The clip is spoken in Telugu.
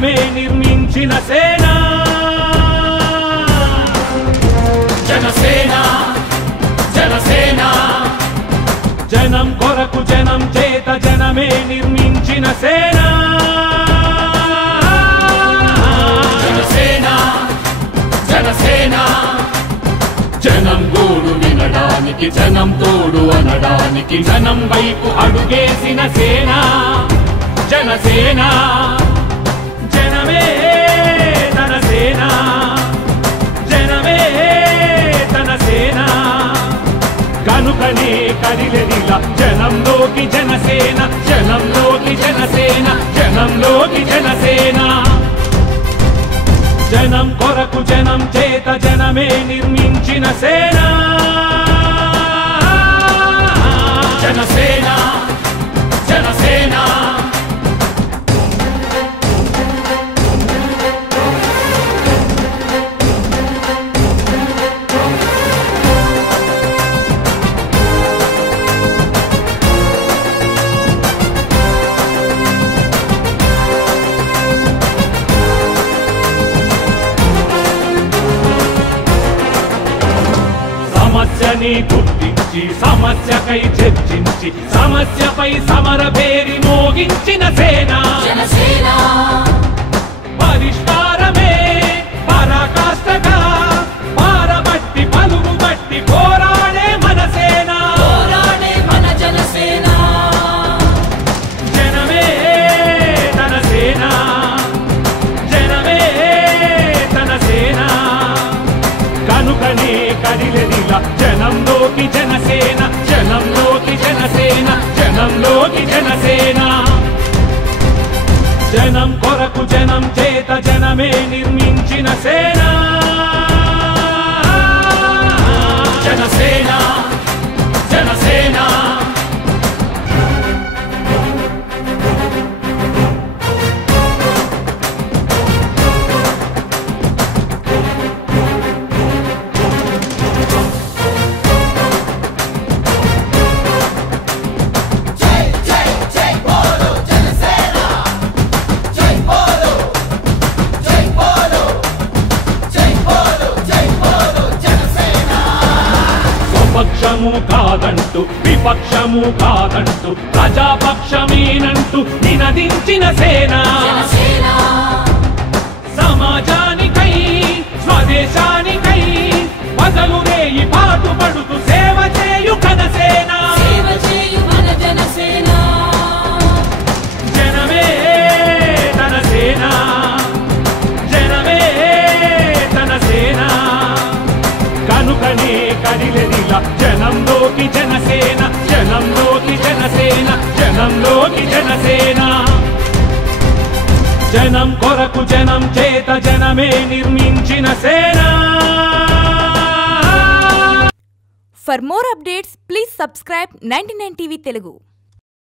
జనమే నిర్మించిన సేన జనసేన జనసేన జనం కొరకు జనం చేత జనమే నిర్మించిన సేన జనసేన జనసేన జనం గోడు వినడానికి జనం తోడు అనడానికి జనం వైపు అడుగేసిన సేన జనసేన జనమే తన సేన జనమే తన సేన కనుకనే కదిలెదిల జనంలోకి జనసేన జనంలోకి జనసేన జనంలోకి జనసేన జనం కొరకు జనం చేత జనమే నిర్మించిన సేన జనసేన జనసేన సమస్యని గుర్తించి సమస్యకై చర్చించి సమస్యపై సమర పేరి మోగించిన సేన జనసేన పరిష్కారమే పరాకాష్ఠగా పారబట్టి పలుగుబట్టి పోరాడే మన సేన పోరాడే మన జనసేన జనమే తన సేన జనమే తన సేన కనుకనే కదిలెదిల జనంలోకి జనసేన జనంలోకి జనసేన జనంలోకి జనసేన జనం కొరకు జనం చేత జనమే నిర్మించిన సేన జనసేన జనసేన పక్షము కాదంటూ విపక్షము కాదంటూ ప్రజాపక్షమేనంటూ నినదించిన సేన సమాజానికై స్వదేశానికై పగలు రేయి పాటుపడుతూ సేవ చేయు జనసేన జనమే తన సేన జనమే తన సేన కనుకనే కదిలెదిల జనంలోకి జనసేన జనంలోకి జనసేన జనంలోకి జనసేన జనం కొరకు జనం చేత జనమే నిర్మించిన సేన. For more updates, please subscribe 99 TV Telugu.